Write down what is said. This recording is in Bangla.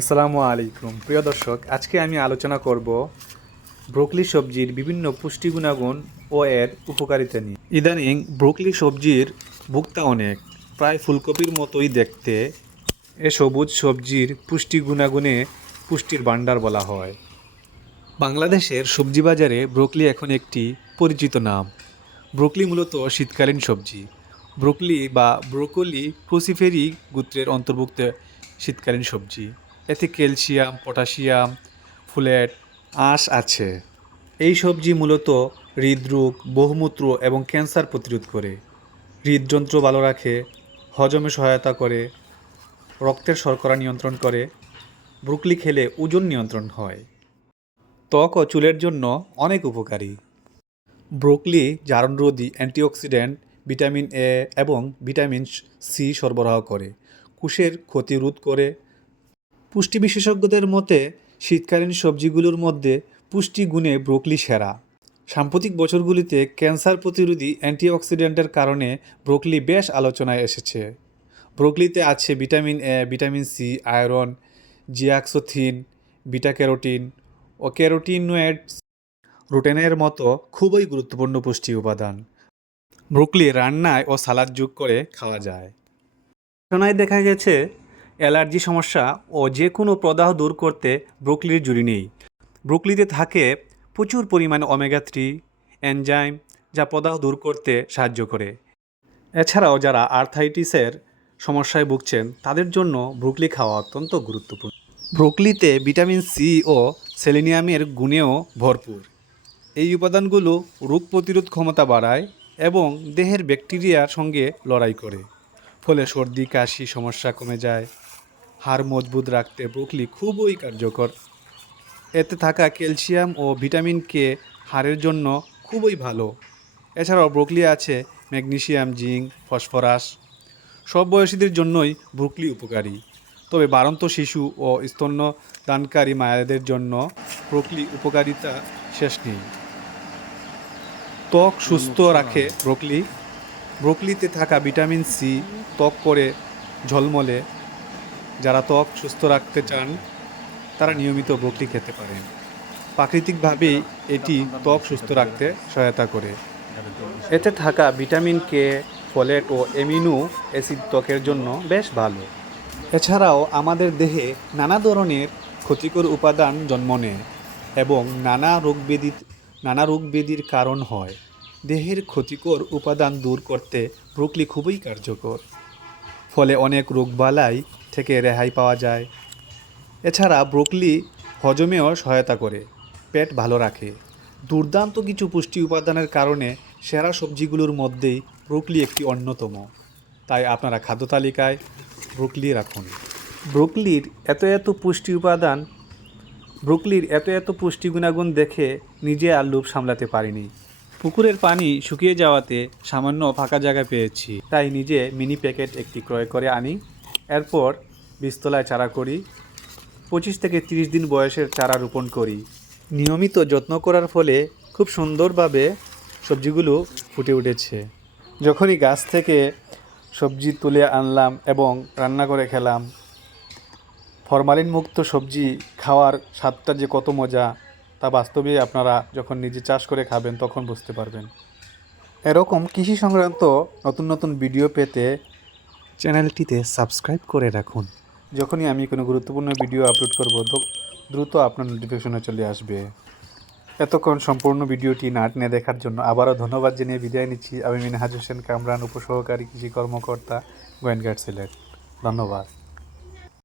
আসসালামু আলাইকুম প্রিয় দর্শক, আজকে আমি আলোচনা করব ব্রোকলি সবজির বিভিন্ন পুষ্টি গুণাগুণ ও এর উপকারিতা নিয়ে। ইদানিং ব্রোকলি সবজির ভুক্তা অনেক, প্রায় ফুলকপির মতোই দেখতে। এ সবুজ সবজির পুষ্টি গুণাগুণে পুষ্টির ভাণ্ডার বলা হয়। বাংলাদেশের সবজি বাজারে ব্রোকলি এখন একটি পরিচিত নাম। ব্রোকলি মূলত শীতকালীন সবজি। ব্রোকলি বা ব্রোকলি ক্রুসিফেরি গোত্রের অন্তর্ভুক্ত শীতকালীন সবজি। এতে ক্যালসিয়াম, পটাশিয়াম, ফোলেট, আঁশ আছে। এই সবজি মূলত হৃদরোগ, বহুমূত্র এবং ক্যান্সার প্রতিরোধ করে, হৃদযন্ত্র ভালো রাখে, হজমে সহায়তা করে, রক্তের শর্করা নিয়ন্ত্রণ করে। ব্রোকলি খেলে ওজন নিয়ন্ত্রণ হয়। ত্বক ও চুলের জন্য অনেক উপকারী। ব্রোকলি জারণরোধী, অ্যান্টিঅক্সিডেন্ট, ভিটামিন এ এবং ভিটামিন সি সরবরাহ করে, কোষের ক্ষতি রোধ করে। পুষ্টি বিশেষজ্ঞদের মতে শীতকালীন সবজিগুলোর মধ্যে পুষ্টি গুণে ব্রোকলি সেরা। সাম্প্রতিক বছরগুলিতে ক্যান্সার প্রতিরোধী অ্যান্টিঅক্সিডেন্টের কারণে ব্রোকলি বেশ আলোচনায় এসেছে। ব্রোকলিতে আছে vitamin A, vitamin C, iron, zeaxanthin, beta carotene ও ক্যারোটিনয়েডস, রুটেনের মতো খুবই গুরুত্বপূর্ণ পুষ্টি উপাদান। ব্রোকলি রান্নায় ও সালাদ যোগ করে খাওয়া যায়। গবেষণায় দেখা গেছে অ্যালার্জি সমস্যা ও যে কোনো প্রদাহ দূর করতে ব্রোকলির জুড়ি নেই। ব্রোকলিতে থাকে প্রচুর পরিমাণে ওমেগা-3 এনজাইম, যা প্রদাহ দূর করতে সাহায্য করে। এছাড়াও যারা আর্থ্রাইটিসের সমস্যায় ভুগছেন তাদের জন্য ব্রোকলি খাওয়া অত্যন্ত গুরুত্বপূর্ণ। ব্রোকলিতে ভিটামিন সি ও সেলেনিয়ামের গুণেও ভরপুর। এই উপাদানগুলো রোগ প্রতিরোধ ক্ষমতা বাড়ায় এবং দেহের ব্যাকটেরিয়ার সঙ্গে লড়াই করে, ফলে সর্দি কাশি সমস্যা কমে যায়। হাড় মজবুত রাখতে ব্রোকলি খুবই কার্যকর। এতে থাকা ক্যালসিয়াম ও ভিটামিন কে হাড়ের জন্য খুবই ভালো। এছাড়াও ব্রোকলি আছে ম্যাগনেসিয়াম, জিঙ্ক, ফসফরাস। সব বয়সীদের জন্যই ব্রোকলি উপকারী, তবে বাড়ন্ত শিশু ও স্তন্যদানকারী মায়েদের জন্য ব্রোকলি উপকারিতা শেষ নেই। ত্বক সুস্থ রাখে ব্রোকলি। ব্রোকলিতে থাকা ভিটামিন সি ত্বক করে ঝলমলে। যারা ত্বক সুস্থ রাখতে চান তারা নিয়মিত ব্রোকলি খেতে পারেন। প্রাকৃতিকভাবেই এটি ত্বক সুস্থ রাখতে সহায়তা করে। এতে থাকা ভিটামিন কে, ফোলেট ও অ্যামিনো অ্যাসিড ত্বকের জন্য বেশ ভালো। এছাড়াও আমাদের দেহে নানা ধরনের ক্ষতিকর উপাদান জন্ম নেয় এবং নানা রোগ ব্যাধির কারণ হয়। দেহের ক্ষতিকর উপাদান দূর করতে ব্রোকলি খুবই কার্যকর। ফলে অনেক রোগবালাই থেকে রেহাই পাওয়া যায়। এছাড়া ব্রোকলি হজমেও সহায়তা করে, পেট ভালো রাখে। দুর্দান্ত কিছু পুষ্টি উপাদানের কারণে সেরা সবজিগুলোর মধ্যেই ব্রোকলি একটি অন্যতম। তাই আপনারা খাদ্য তালিকায় ব্রোকলি রাখুন। ব্রোকলির এত পুষ্টি গুণাগুণ দেখে নিজে আর লোভ সামলাতে পারিনি। পুকুরের পানি শুকিয়ে যাওয়াতে সামান্য ফাঁকা জায়গা পেয়েছি, তাই নিজে মিনি প্যাকেট একটি ক্রয় করে আনি। এরপর বীজতলায় চারা করি। 25 থেকে 30 দিন বয়সের চারা রোপণ করি। নিয়মিত যত্ন করার ফলে খুব সুন্দরভাবে সবজিগুলো ফুটে উঠেছে। যখনই গাছ থেকে সবজি তুলে আনলাম এবং রান্না করে খেলাম, ফরমালিন মুক্ত সবজি খাওয়ার স্বাদটা যে কত মজা তা বাস্তবে আপনারা যখন নিজে চাষ করে খাবেন তখন বুঝতে পারবেন। এরকম কৃষি সংক্রান্ত নতুন নতুন ভিডিও পেতে চ্যানেলটিতে সাবস্ক্রাইব করে রাখুন। যখনই আমি কোনো গুরুত্বপূর্ণ ভিডিও আপলোড করব দ্রুত আপনার নোটিফিকেশনে চলে আসবে। এতক্ষণ সম্পূর্ণ ভিডিওটি না টেনে দেখার জন্য আবারও ধন্যবাদ জানিয়ে বিদায় নিচ্ছি। আমি মিনহাজ হোসেন কামরান, উপসহকারী কৃষি কর্মকর্তা, গোয়েন্দঘাট সিলেট। ধন্যবাদ।